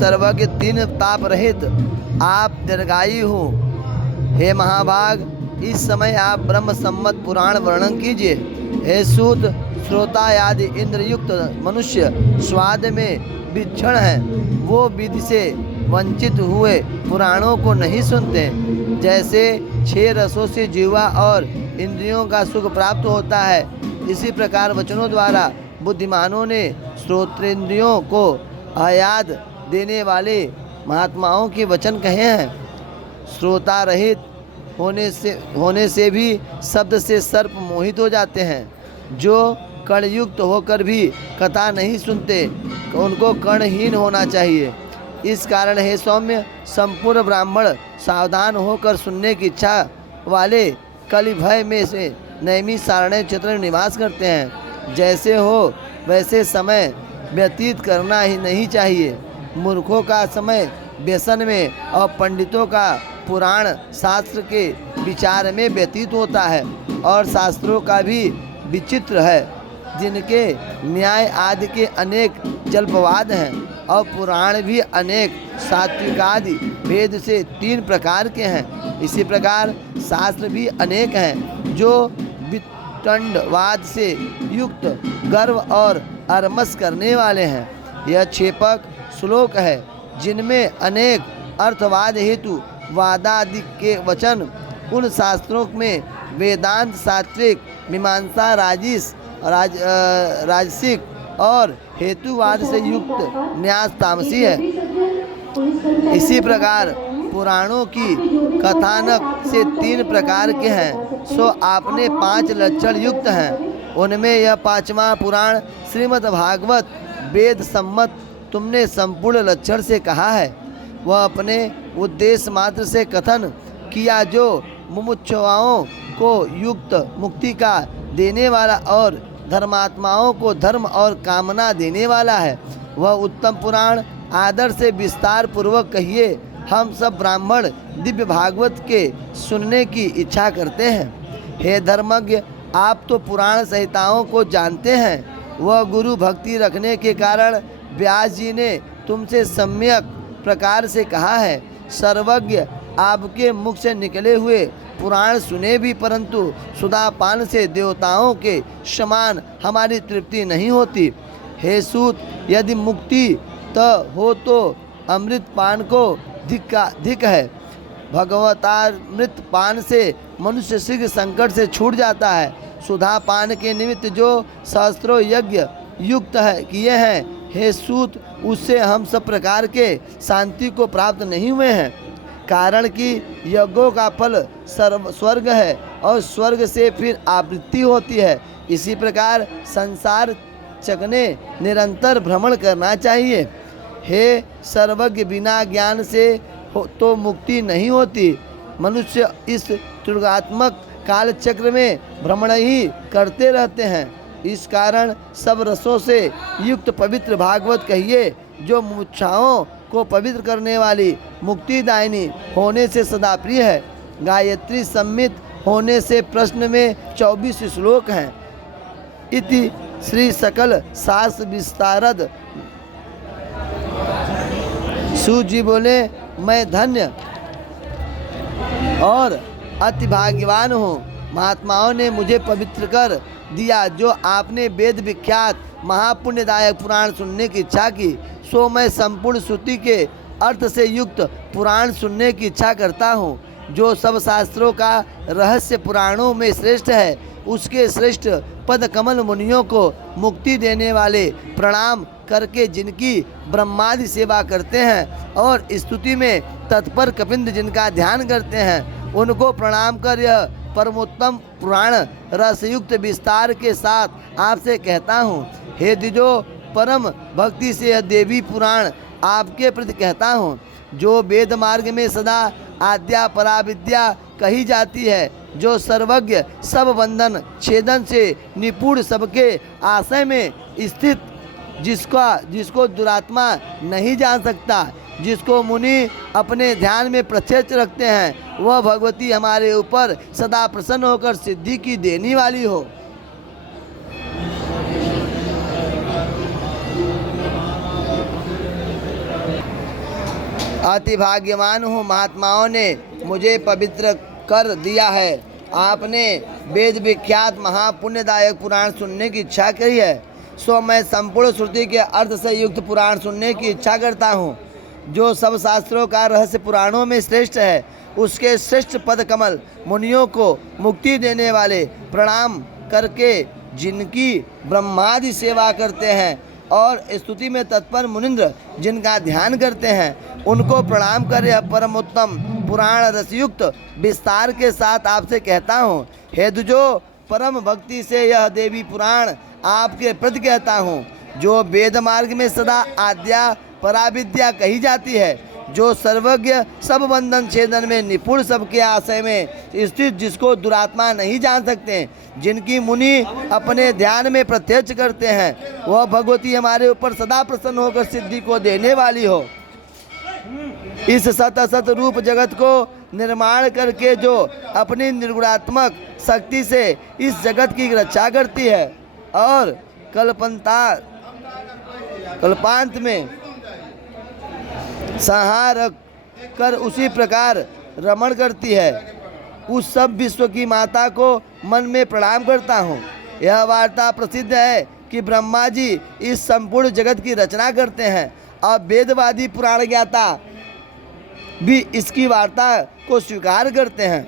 सर्वज्ञ तीन ताप रहित आप दीर्घायु हो। हे महाभाग, इस समय आप ब्रह्म सम्मत पुराण वर्णन कीजिए। हे सूत, श्रोता आदि इंद्रयुक्त मनुष्य स्वाद में विक्षण हैं, वो विधि से वंचित हुए पुराणों को नहीं सुनते। जैसे 6 रसों से जीवा और इंद्रियों का सुख प्राप्त होता है, इसी प्रकार वचनों द्वारा बुद्धिमानों ने श्रोत्रेंद्रियों को आयाद देने वाले महात्माओं के वचन कहे हैं। श्रोता रहित होने से भी शब्द से सर्प मोहित हो जाते हैं। जो कर्णयुक्त होकर भी कथा नहीं सुनते, उनको कर्णहीन होना चाहिए। इस कारण हे सौम्य, संपूर्ण ब्राह्मण सावधान होकर सुनने की इच्छा वाले कलि भय में से नैमिषारण्य क्षेत्र में निवास करते हैं। जैसे हो वैसे समय व्यतीत करना ही नहीं चाहिए। मूर्खों का समय व्यसन में और पंडितों का पुराण शास्त्र के विचार में व्यतीत होता है। और शास्त्रों का भी विचित्र है, जिनके न्याय आदि के अनेक जल्पवाद हैं, और पुराण भी अनेक सात्विकादि भेद से 3 प्रकार के हैं। इसी प्रकार शास्त्र भी अनेक हैं, जो वितंडवाद से युक्त गर्व और अरमस करने वाले हैं। यह क्षेपक श्लोक है, जिनमें अनेक अर्थवाद हेतु वादादि के वचन उन शास्त्रों में वेदांत, सात्विक, मीमांसा, राजसिक और हेतुवाद से युक्त न्यास तामसी है। इसी प्रकार पुराणों की कथानक से 3 प्रकार के हैं, सो आपने 5 लक्षण युक्त हैं। उनमें यह 5वां पुराण श्रीमद् भागवत वेद सम्मत तुमने संपूर्ण लक्षण से कहा है। वह अपने उद्देश्य मात्र से कथन किया, जो मुमुक्षुओं को युक्त मुक्ति का देने वाला और धर्मात्माओं को धर्म और कामना देने वाला है। वह उत्तम पुराण आदर से विस्तार पूर्वक कहिए। हम सब ब्राह्मण दिव्य भागवत के सुनने की इच्छा करते हैं। हे धर्मज्ञ, आप तो पुराण संहिताओं को जानते हैं। वह गुरु भक्ति रखने के कारण व्यास जी ने तुमसे सम्यक प्रकार से कहा है। सर्वज्ञ, आपके मुख से निकले हुए पुराण सुने भी, परंतु सुधापान से देवताओं के समान हमारी तृप्ति नहीं होती। हे सूत, यदि मुक्ति हो तो अमृत पान को धिक है। भगवतामृत पान से मनुष्य शीघ्र संकट से छूट जाता है। सुधा पान के निमित्त जो सहस्त्रों यज्ञ युक्त है किए हैं, हे सूत, उससे हम सब प्रकार के शांति को प्राप्त नहीं हुए हैं। कारण कि यज्ञों का फल स्वर्ग है, और स्वर्ग से फिर आवृत्ति होती है। इसी प्रकार संसार चकने निरंतर भ्रमण करना चाहिए। हे सर्वज्ञ, बिना ज्ञान से तो मुक्ति नहीं होती। मनुष्य इस त्रिगात्मक काल चक्र में भ्रमण ही करते रहते हैं। इस कारण सब रसों से युक्त पवित्र भागवत कहिए, जो मुमुक्षुओं को पवित्र करने वाली मुक्तिदायिनी होने से सदा प्रिय है। गायत्री सम्मित होने से प्रश्न में 24 श्लोक हैं। इति श्री सकल शास्त्र विस्तारद। सूत जी बोले, मैं धन्य और अति भाग्यवान हूँ। महात्माओं ने मुझे पवित्र कर दिया। जो आपने वेद विख्यात महापुण्यदायक पुराण सुनने की इच्छा की, सो मैं संपूर्ण श्रुति के अर्थ से युक्त पुराण सुनने की इच्छा करता हूँ। जो सब शास्त्रों का रहस्य पुराणों में श्रेष्ठ है, उसके श्रेष्ठ पद कमल मुनियों को मुक्ति देने वाले प्रणाम करके जिनकी ब्रह्मादि सेवा करते हैं और स्तुति में तत्पर कपिंद जिनका ध्यान करते हैं, उनको प्रणाम कर यह परमोत्तम पुराण रसयुक्त विस्तार के साथ आपसे कहता हूँ। हे द्विजो, परम भक्ति से यह देवी पुराण आपके प्रति कहता हूँ। जो वेद मार्ग में सदा आद्या पराविद्या कही जाती है, जो सर्वज्ञ सब बंधन छेदन से निपुण सबके आशय में स्थित, जिसको दुरात्मा नहीं जान सकता, जिसको मुनि अपने ध्यान में प्रत्यक्ष रखते हैं, वह भगवती हमारे ऊपर सदा प्रसन्न होकर सिद्धि की देने वाली हो। अति भाग्यवान हूँ, महात्माओं ने मुझे पवित्र कर दिया है। आपने वेद विख्यात महापुण्यदायक पुराण सुनने की इच्छा करी है, सो मैं संपूर्ण श्रुति के अर्थ से युक्त पुराण सुनने की इच्छा करता हूँ। जो सब शास्त्रों का रहस्य पुराणों में श्रेष्ठ है, उसके श्रेष्ठ पद कमल मुनियों को मुक्ति देने वाले, प्रणाम करके जिनकी ब्रह्मादि सेवा करते हैं और स्तुति में तत्पर मुनिंद्र जिनका ध्यान करते हैं, उनको प्रणाम कर यह परम उत्तम पुराण रसयुक्त विस्तार के साथ आपसे कहता हूँ। हे द्विजो, परम भक्ति से यह देवी पुराण आपके प्रति कहता हूँ। जो वेद मार्ग में सदा आद्या पराविद्या कही जाती है, जो सर्वज्ञ, सब बंधन छेदन में निपुण, सबके आशय में स्थित, जिसको दुरात्मा नहीं जान सकते, जिनकी मुनि अपने ध्यान में प्रत्यक्ष करते हैं, वह भगवती हमारे ऊपर सदा प्रसन्न होकर सिद्धि को देने वाली हो। इस सत असत रूप जगत को निर्माण करके जो अपनी निर्गुणात्मक शक्ति से इस जगत की रक्षा करती है और कल्पांत में संहार कर उसी प्रकार रमण करती है, उस सब विश्व की माता को मन में प्रणाम करता हूँ। यह वार्ता प्रसिद्ध है कि ब्रह्मा जी इस संपूर्ण जगत की रचना करते हैं और वेदवादी पुराण ज्ञाता भी इसकी वार्ता को स्वीकार करते हैं।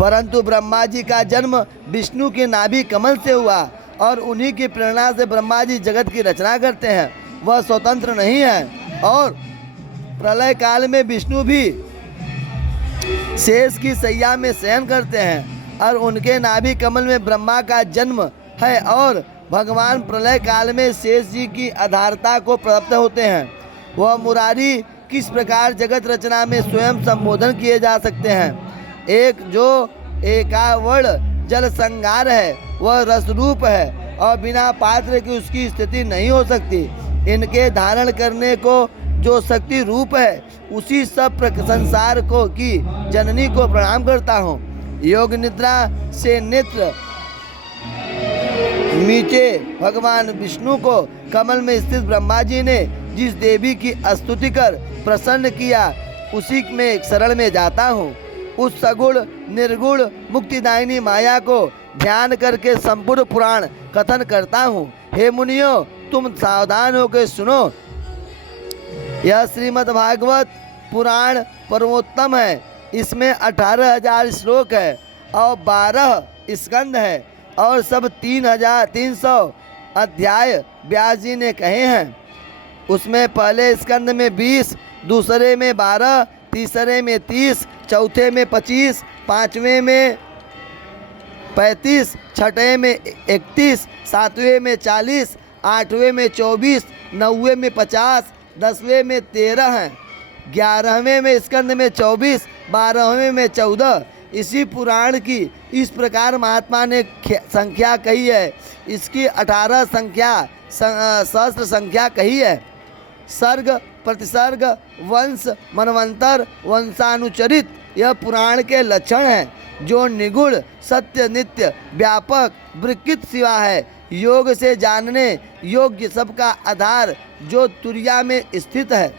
परंतु ब्रह्मा जी का जन्म विष्णु के नाभि कमल से हुआ और उन्हीं की प्रेरणा से ब्रह्मा जी जगत की रचना करते हैं। वह स्वतंत्र नहीं है और प्रलय काल में विष्णु भी शेष की सैया में शयन करते हैं और उनके नाभि कमल में ब्रह्मा का जन्म है और भगवान प्रलय काल में शेष जी की आधारता को प्राप्त होते हैं। वह मुरारी किस प्रकार जगत रचना में स्वयं संबोधन किए जा सकते हैं। एक जो एकावर्ण जल संगार है, वह रसरूप है और बिना पात्र की उसकी स्थिति नहीं हो सकती। इनके धारण करने को जो शक्ति रूप है, उसी सब संसार को की जननी को प्रणाम करता हूँ। योग निद्रा से नेत्र मीचे भगवान विष्णु को कमल में स्थित ब्रह्मा जी ने जिस देवी की स्तुति कर प्रसन्न किया, उसी में एक शरण में जाता हूँ। उस सगुण निर्गुण मुक्तिदायिनी माया को ध्यान करके संपूर्ण पुराण कथन करता हूँ। हे मुनियों, तुम सावधान होकर सुनो। यह श्रीमद् भागवत पुराण परमोत्तम है। इसमें 18,000 श्लोक है और 12 स्कंद है और सब 3,300 अध्याय व्यास जी ने कहे हैं। उसमें पहले स्कंद में 20, दूसरे में 12, तीसरे में 30, चौथे में 25, पाँचवें में 35, छठे में 31, सातवें में 40, आठवें में 24, नौवें में 50, 10वें में 13 हैं, 11वें में स्कंद में 24, 12वें में 14। इसी पुराण की इस प्रकार महात्मा ने संख्या कही है। इसकी 18 संख्या सहस्त्र संख्या कही है। सर्ग, प्रतिसर्ग, वंश, मनवंतर, वंशानुचरित यह पुराण के लक्षण हैं, जो निगुण, सत्य, नित्य, व्यापक, विकृत सिवा है। योग से जानने योग्य सबका आधार जो तुरिया में स्थित है,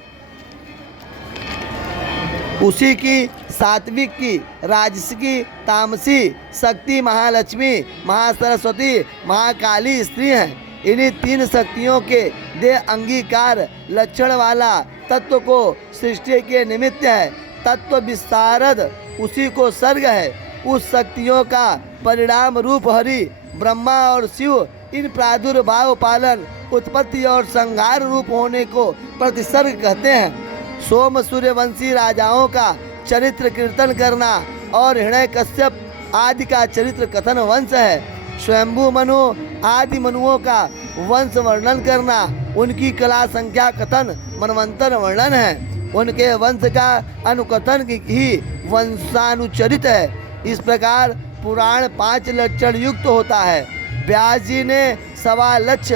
उसी की सात्विक की, राजसिकी, तामसी शक्ति महालक्ष्मी, महासरस्वती, महाकाली स्त्री हैं। इन्हीं 3 शक्तियों के दे अंगीकार लक्षण वाला तत्व को सृष्टि के निमित्त है। तत्व विस्तारद उसी को सर्ग है। उस शक्तियों का परिणाम रूप हरि, ब्रह्मा और शिव इन प्रादुर्भाव, पालन, उत्पत्ति और संहार रूप होने को प्रतिसर्ग कहते हैं। सोम सूर्यवंशी राजाओं का चरित्र कीर्तन करना और हिरण्य कश्यप आदि का चरित्र कथन वंश है। स्वयंभू मनु आदि मनुओं का वंश वर्णन करना, उनकी कला संख्या कथन मनवंतर वर्णन है। उनके वंश का अनुकथन ही वंशानुचरित है। इस प्रकार पुराण 5 लक्षण युक्त होता है। व्यास जी ने सवा लक्ष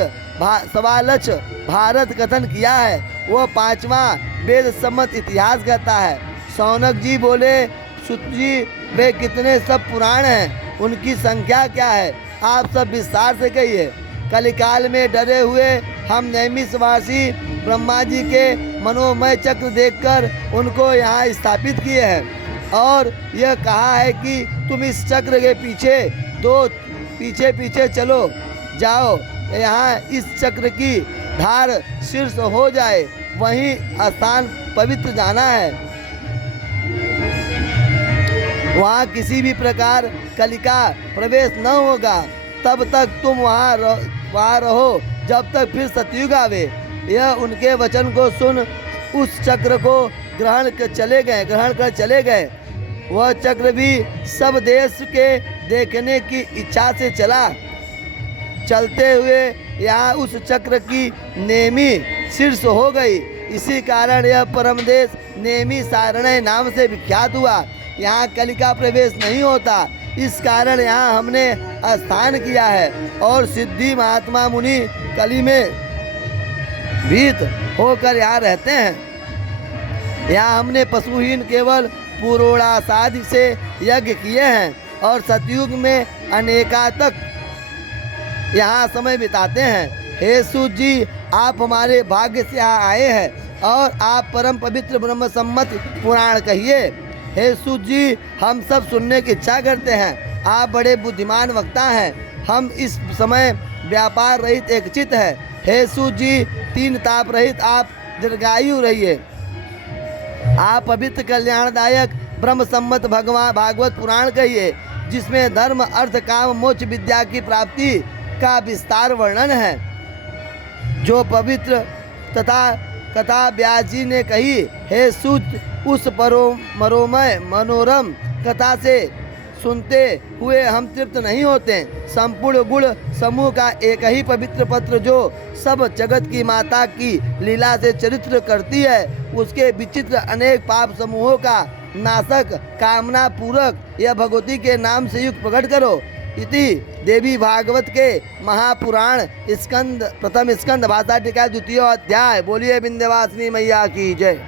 भारत कथन किया है। वह 5वां वेद सम्मत इतिहास कहता है। शौनक जी बोले, सुत जी वे कितने सब पुराण हैं, उनकी संख्या क्या है, आप सब विस्तार से कहिए। कलिकाल में डरे हुए हम नैमिषवासी ब्रह्मा जी के मनोमय चक्र देखकर उनको यहाँ स्थापित किए हैं और यह कहा है कि तुम इस चक्र के पीछे पीछे चलो जाओ, यहाँ इस चक्र की धार शीर्ष हो जाए, वहीं स्थान पवित्र जाना है। वहाँ किसी भी प्रकार कलिका प्रवेश न होगा, तब तक तुम वहाँ रहो जब तक फिर सतयुग आवे। यह उनके वचन को सुन उस चक्र को ग्रहण कर चले गए। वह चक्र भी सब देश के देखने की इच्छा से चलते हुए यहाँ उस चक्र की नेमी शीर्ष हो गई। इसी कारण यह परम देश नेमी सारण्य नाम से विख्यात हुआ। यहाँ कलिका प्रवेश नहीं होता, इस कारण यहाँ हमने स्थान किया है और सिद्धि महात्मा मुनि कली में भीत होकर यहाँ रहते हैं। यहाँ हमने पशुहीन केवल पुरोड़ासादि से यज्ञ किए हैं और सतयुग में अनेकातक यहाँ समय बिताते हैं। हे सूत जी, आप हमारे भाग्य से यहाँ आए हैं और आप परम पवित्र ब्रह्म सम्मत पुराण कहिए। हे सूत जी, हम सब सुनने की इच्छा करते हैं। आप बड़े बुद्धिमान वक्ता हैं। हम इस समय व्यापार रहित एकचित है। हे सूत जी, तीन ताप रहित आप दीर्घायु रहिए। आप पवित्र कल्याणदायक ब्रह्म सम्मत भागवत पुराण कहिए, जिसमें धर्म अर्थ काम मोक्ष विद्या की प्राप्ति का विस्तार वर्णन है, जो पवित्र तथा कथा व्यास जी ने कही। हे सूत, उस मनोरम कथा से सुनते हुए हम तृप्त नहीं होते। संपूर्ण गुण समूह का एक ही पवित्र पत्र जो सब जगत की माता की लीला से चरित्र करती है, उसके विचित्र अनेक पाप समूहों का नाशक कामना पूर्वक यह भगवती के नाम से युक्त प्रकट करो। इति देवी भागवत के महापुराण प्रथम स्कंद भाषा टीका द्वितीय अध्याय। बोलिए विंध्यवासिनी मैया की जय।